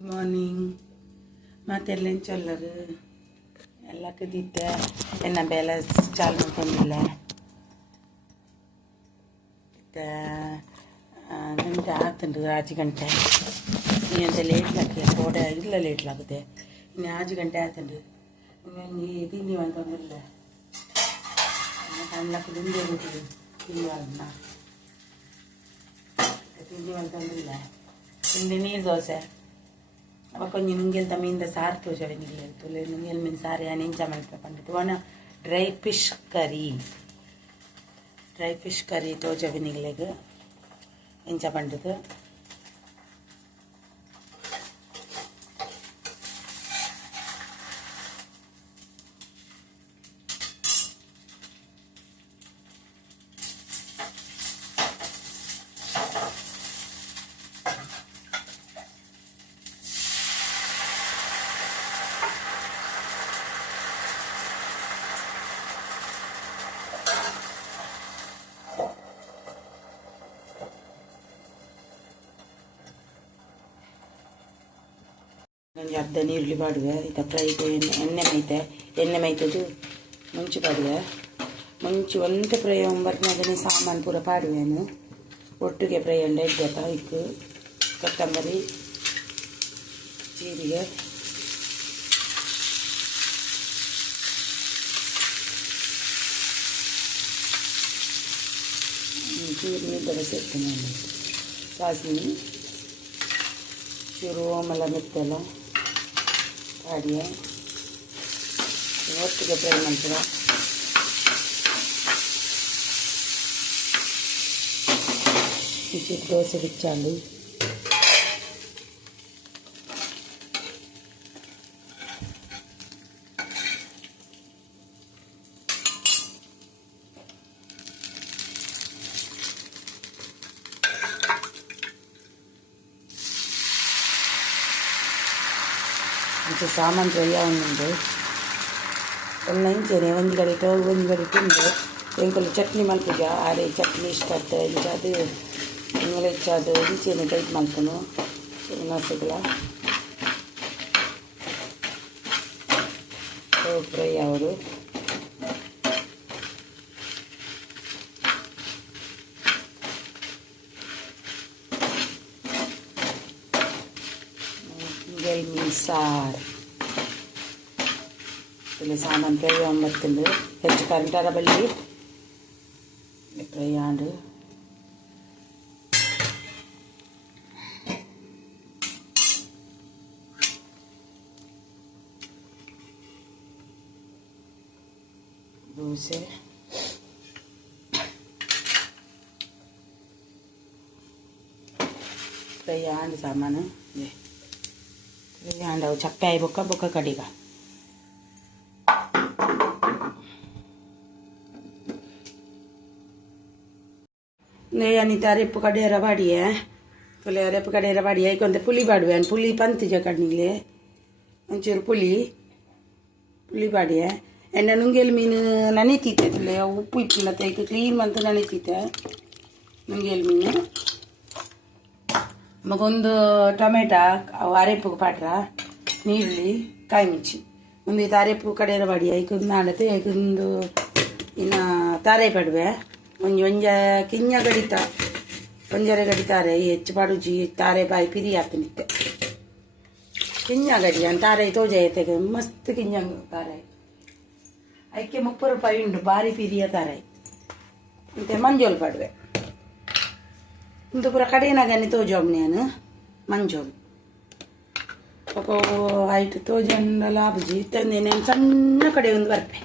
Morning ಮಾತೆಲ್ಲ ಚೊಲ್ಲರು ಎಲ್ಲ ಕದೀತೆ ಎನ್ನ ಬೇಲೆ ಚಾಲು ಮಾಡ್ಕೊಂಡಿಲ್ಲ ಗಂಟೆ ಆಗ್ತುಂಟು 5 ಗಂಟೆ ಇನ್ನಂತ ಲೇಟ್ಲಾಕೆ ಓಡೆ ಇಲ್ಲ ಲೇಟ್ಲಾಗುತ್ತೆ ಇನ್ನು 5 ಗಂಟೆ ಆಗ್ತುಂಟು ಇನ್ನೊಂದು ತಿಂಡಿ ಅಂತಂದಿಲ್ಲ ಕಣ್ಣಕ್ಕೆ ದುಂಡೆ ಬಿಟ್ಟಿದ್ದು ತಿಂಡಿ ಅಂತಂದಿಲ್ಲ ತಿಂಡಿ ನೀರು ದೋಸೆ अब कोई नुंगेल तमीन द सार तो जावे निकले तो ले नुंगेल में सारे यानी चावल पे पंडित वाना ड्राई फिश करी तो जावे निकलेगा इंचा पंडित ಅರ್ಧ ನೀರುಳ್ಳಿ ಬಾಡುವೆ ಇದು ಫ್ರೈ ಎಣ್ಣೆ ಮೈತದು ಮುಂಚೆ ಬಾಡುವೆ ಮುಂಚೆ ಒಂದು ಫ್ರೈ ಒಂಬತ್ತನೇ ಸಾಮಾನು ಪೂರ ಪಾಡುವೆನು ಒಟ್ಟಿಗೆ ಫ್ರೈ ಅಂಡ ಇಡ್ಬೇಕ ಇಕ್ಕು ಕೊತ್ತಂಬರಿ ಜೀರಿಗೆ ಜೀರಿಗೆ ಬೆಳೆ ಸೇರ್ತೇನೆ ಸಾಸಿವೆ ಚೂರು ಓಮೆಲ್ಲ ಮೆತ್ತೆಲ್ಲ ಕಾಡಿಯೆ ಒಟ್ಟಿಗೆ ಫ್ರೈ ಮಾಡ್ತೀರ ಚೂರು ದೋಸೆ ಬಿಚ್ಚಾಲು కొంచెం సామాన్ ఫ్రై ఉంది ಎಲ್ಲ ಇಂಚೇನೆ ಒಂದು ಕಡೆ ಟೋಗು ಒಂದು ಕಡೆ ತಿಂದು ಎಂಕಲು ಚಟ್ನಿ ಮಲ್ಪುಜ ಆರೆ ಚಟ್ನಿ ಇಷ್ಟ ಆಗ್ತದೆ ಇಂಚದು ನಿಂಗೆಲ್ಲ ಇಚ್ಚಾದು ಇಂಚೇನೆ ಟೈಪ್ ಮಾಡ್ತಾನು ಇನ್ನೊಸಗಳ ಫ್ರೈ ಅವರು ಮೀನು ಸಾರು ಇಲ್ಲಿ ಸಾಮಾನು ಫ್ರೈ ಒಂಬತ್ತುಂಡು ಹೆಚ್ಚು ಕರೆಂಟರ ಬಳ್ಳಿ ಫ್ರೈ ಆಂಡು ದೋಸೆ ಫ್ರೈ ಆಂಡು ಸಾಮಾನು ಫ್ರೈ ಆಂಡವು ಚಪ್ಪೆ ಆಯಿ ಬೊಕ್ಕ ಕಡಿಗ ಅನಿತಾ ರೆಪ್ಪು ಕಡೆಯರ ಬಾಡಿಯೇ ಪುಲಿ ರೆಪ್ಪು ಕಡೆಯರ ಬಾಡಿಯೇ ಈಗೊಂದು ಪುಲಿ ಬಾಡುವೆ ಪುಲಿ ಪಂತಿಜ ಕಣ್ಣಿಗೆ ಒಂಚೂರು ಪುಲಿ ಬಾಡಿಯೇ ಎಣ್ಣೆ ನುಂಗೇಲು ಮೀನು ನನಿತೀತೆ ತುಲೆ ಉಪ್ಪು ಇಪ್ಪಿಲ್ಲ ತೈಕು ಕ್ಲೀನ್ ಮಂತು ನನಿತೀತೆ ನುಂಗೇಲು ಮೀನು ಮಗೊಂದು ಟೊಮೆಟೊ ಅವು ಅರೆಪ್ಪು ಪಾಟ್ರ ನೀರುಳ್ಳಿ ಕಾಯಿ ಮಿರ್ಚಿ ಒಂದು ಅರೆಪ್ಪು ಕಡೆಯರ ಬಾಡಿಯೇ ಈಗೊಂದು ನಾಡತೆ ಈಗೊಂದು ಇನ್ನು ತಾರೆ ಪಡುವೆ ಒಂಜ ಕಿಂಜ ಗಡಿತ ಒಂಜರೆ ಗಡಿತಾರೆ ಹೆಚ್ಚು ಪಡುಜಿ ತಾರೆ ಬಾಯಿ ಪಿರಿ ಹಾಕ್ತಿನಿತ್ತೆ ಕಿಂಜ ಗಡಿ ಅಂತ ತಾರೆ ತೋಜೈತೆಗೆ ಮಸ್ತ್ ಕಿಂಜ ತಾರೆ ಐಕೆ 30 ರೂಪಾಯಿ ಉಂಟು ಭಾರಿ ಪಿರಿಯ ತಾರೆ ಮತ್ತೆ ಮಂಜೋಲ್ ಪಡುವೆ ಇಂದು ಪೂರ ಕಡೆನಾಗನೆ ತೋಜೋಮ್ನೇನು ಮಂಜೋಲ್ ಪಾಪ ಆಯ್ತು ತೋಜಂಡಲ ಆಬುಜಿ ತಂದೇನೆ ಸಣ್ಣ ಕಡೆ ಒಂದು ಬರ್ಪೆ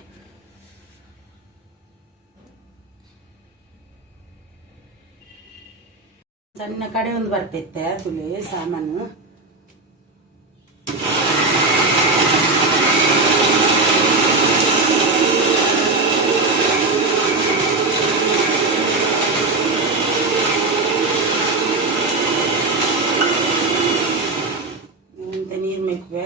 ಸಣ್ಣ ಕಡೆ ಒಂದು ಬರ್ಪೈತೆ ತುಳಿ ಸಾಮಾನು ನೀರು ಮೇಕ್ವೆ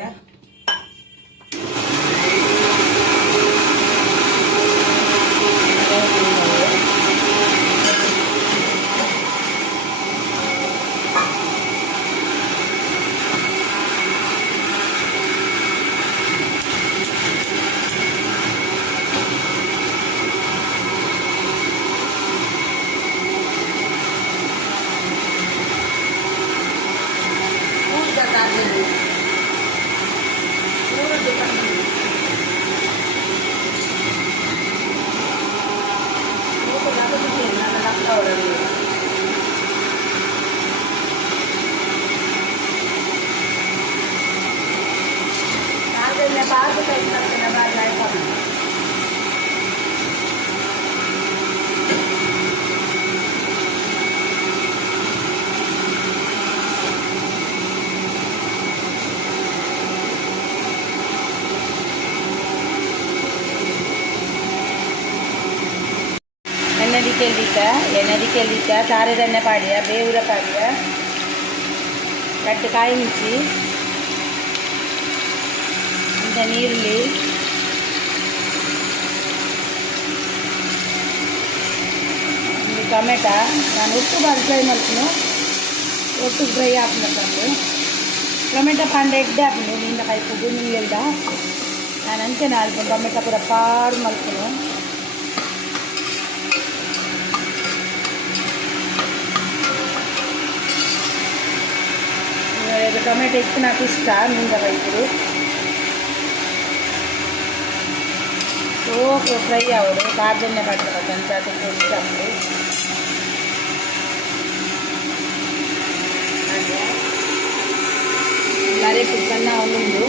ಬಾಜು ಟೈಪ್ ಮಾಡ್ತೇನೆ ಬಾಜು ಆಯ್ತು എണ്ണതിക്കെല്ലിട്ട താര തന്നെ പാടിയ ബേവുര പാടിയ കട്ട് കായ മിച്ചി ಇಂಥ ನೀರುಳ್ಳಿ ಒಂದು ಟೊಮೆಟೊ ನಾನು ಉಪ್ಪು ಬಾರಿ ಫ್ರೈ ಮಾಡ್ತೀನಿ ಒಟ್ಟು ಫ್ರೈ ಹಾಕ್ಬೇಕು ಟೊಮೆಟೊ ಪಾಂಡ ಎಡ್ಡೆ ಹಾಕ್ತೀನಿ ನಿಂದ ಕಾಯ್ಕೊಂಡು ನೀವೆಲ್ದ ನಾನು ಅಂಚೆನ ಹಾಕ್ತೀನಿ ಟೊಮೆಟೊ ಪೂರ ಪಾಡು ಮಾಡ್ತೀನಿ ಟೊಮೆಟೊ ಇತ್ತು నాకు ಇಷ್ಟ ನಿಂದ ಬೈಕರು ಸೋಕು ಫ್ರೈ ಆಗೋದು ಕಾದನ್ನೇ ಮಾಡ್ತಾರೆ ಅಂತ ಅದಕ್ಕೆ ಇಷ್ಟ ಆಗ್ತದೆ ಹಾಗೆ ಲರೆ ಕುಕ್ಕನ್ನ ಒಂದು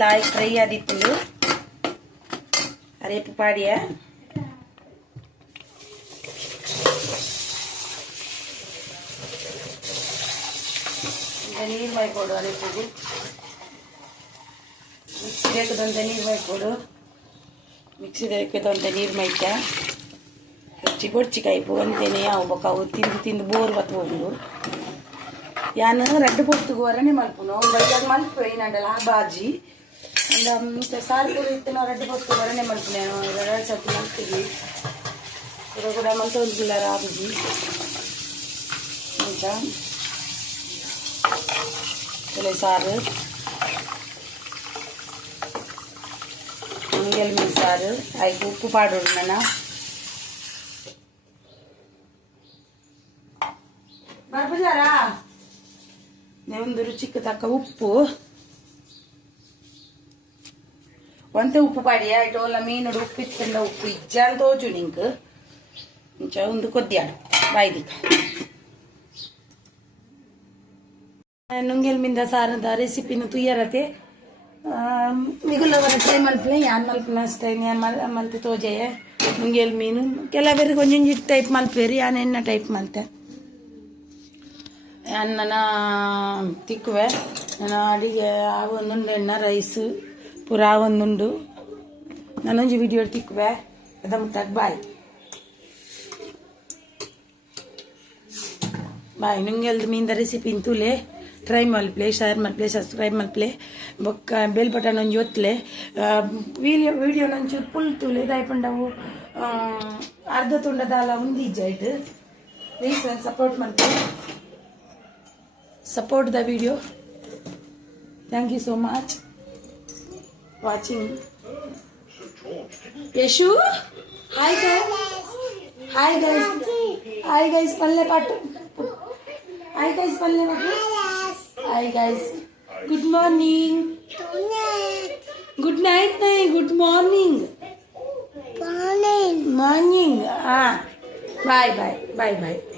ಲಾಯ್ ಫ್ರೈ ಆದಿತ್ತು ಅರೇಪು ಪಾಡಿಯ ನೀರು ಮೈಕೊಡು ಅರೇಪಿಗೆ ಮಿಕ್ಸಿಗೆ ಹಾಕಿದಂಥ ನೀರು ಮೈಕೊಡು ಮಿಕ್ಸಿಗೆ ಹಾಕಿದಂಥ ನೀರು ಮೈಕ ಹೆಚ್ಚಿ ಕೊಡ್ಚಿಕಾಯ್ಪು ಅಂತೇನೆ ಯಾವ ಅವು ತಿಂದು ತಿಂದು ಬೋರ್ ಬತ್ಕೊಂಡು ಯಾನು ರೆಡ್ ಪೊತ್ತುಗು ವರಣೆ ಮಲ್ಪುನು ಬೈದಾಗ ಮಲ್ಪು ಏನಂಡಲ್ಲ ಆ ಬಾಜಿ ಒಂದು ಸಾರು ಕೂಡ ಇತ್ತು ನಾವು ರೆಡ್ ಪೊತ್ತು ವರಣೆ ಮಲ್ಪುನೇನು 2 ಸರ್ತಿ ಮಲ್ತೀವಿ ಕೂಡ ಮಲ್ತ ಒಂದು ಗಿಲ್ಲರ ಆಬುಜಿ ಅಂತ ಒಳ್ಳೆ ಸಾರು ಮುಂಗೆಲ್ ಮೀನು ಸಾರು ಆಯ್ತು ಉಪ್ಪು ಪಾಡೋಡು ನಾನು ಬರ್ಬಜಾರಾ ಒಂದು ರುಚಿಗೆ ತಕ್ಕ ಉಪ್ಪು ಒಂತೆ ಉಪ್ಪು ಪಾಡಿ ಆಯ್ತು ಅಲ್ಲ ಮೀನು ಉಪ್ಪು ಇತ್ತಂದ ಉಪ್ಪು ಇಜ್ಜಾಲ್ ತೋಜು ನಿಂಕ್ ಇಂಚ ಒಂದು ಕೊದ್ಯಾಡು ಬಾಯ್ದಿಕ್ಕ ನುಂಗೆಲ್ ಮಿಂದ ಸಾರದ ರೆಸಿಪಿನ ತುಯ್ಯರತೆ ಮಿಗುಲವರ ಟ್ರೈ ಮಲ್ಪಲೆ ಯಾನ್ ಮಲ್ಪನ ಅಷ್ಟೇ ಯಾನ್ ಮಲ್ತೆ ತೋಜೆಯ ನುಂಗೆಲ್ ಮೀನು ಕೆಲವರಿಗೆ ಕೊಂಚ ಟೈಪ್ ಮಲ್ಪೇರಿ ಯಾನ್ ಎನ್ನ ಟೈಪ್ ಮಲ್ತೆ ನನ್ನ ತಿಕ್ಕುವೆ ನಾನು ಅಡಿಗೆ ಆ ಒಂದೊಂದು ಎಣ್ಣ ರೈಸ್ ಪೂರ ಒಂದುಂಡು ನಾನೊಂದು ವಿಡಿಯೋ ತಿಕ್ಕುವೆ ಅದ ಮುಟ್ಟಾಗ ಬಾಯ್ ಬಾಯ್ ನುಂಗೆಲ್ದು ಮೀನ್ದ ರೆಸಿಪಿ ಇಂತೂಲೆ ಟ್ರೈ ಮಲ್ಪ್ಲೆ ಶೇರ್ ಮಲ್ಪ್ಲೆ ಸಬ್ಸ್ಕ್ರೈಬ್ ಮಲ್ಪ್ಲೆ ಬೊಕ್ಕ ಬೆಲ್ ಬಟನ್ ಒಂಜಿ ಒತ್ತಲೆ ವಿಡಿಯೋ ಒಂಚೂರು ಫುಲ್ ತೂಲೆ ದಾಯ್ಪಂಡವು ಅರ್ಧ ತುಂಡದಾಲ ಒಂದು ಇಜ್ಜಾಯ್ಟ್ ಪ್ಲೀಸ್ ಸಪೋರ್ಟ್ ಮಲ್ಪೆ support the video thank you so much watching Yashu hi guys hi guys hi guys ಪಲ್ಲೆ ಪಾಟು ಹಾಯ್ ಗೈಸ್ ಪಲ್ಲೆ ಪಾಟು Hi guys, good morning. Good night, nahi. Good morning. Morning. Ah, bye bye.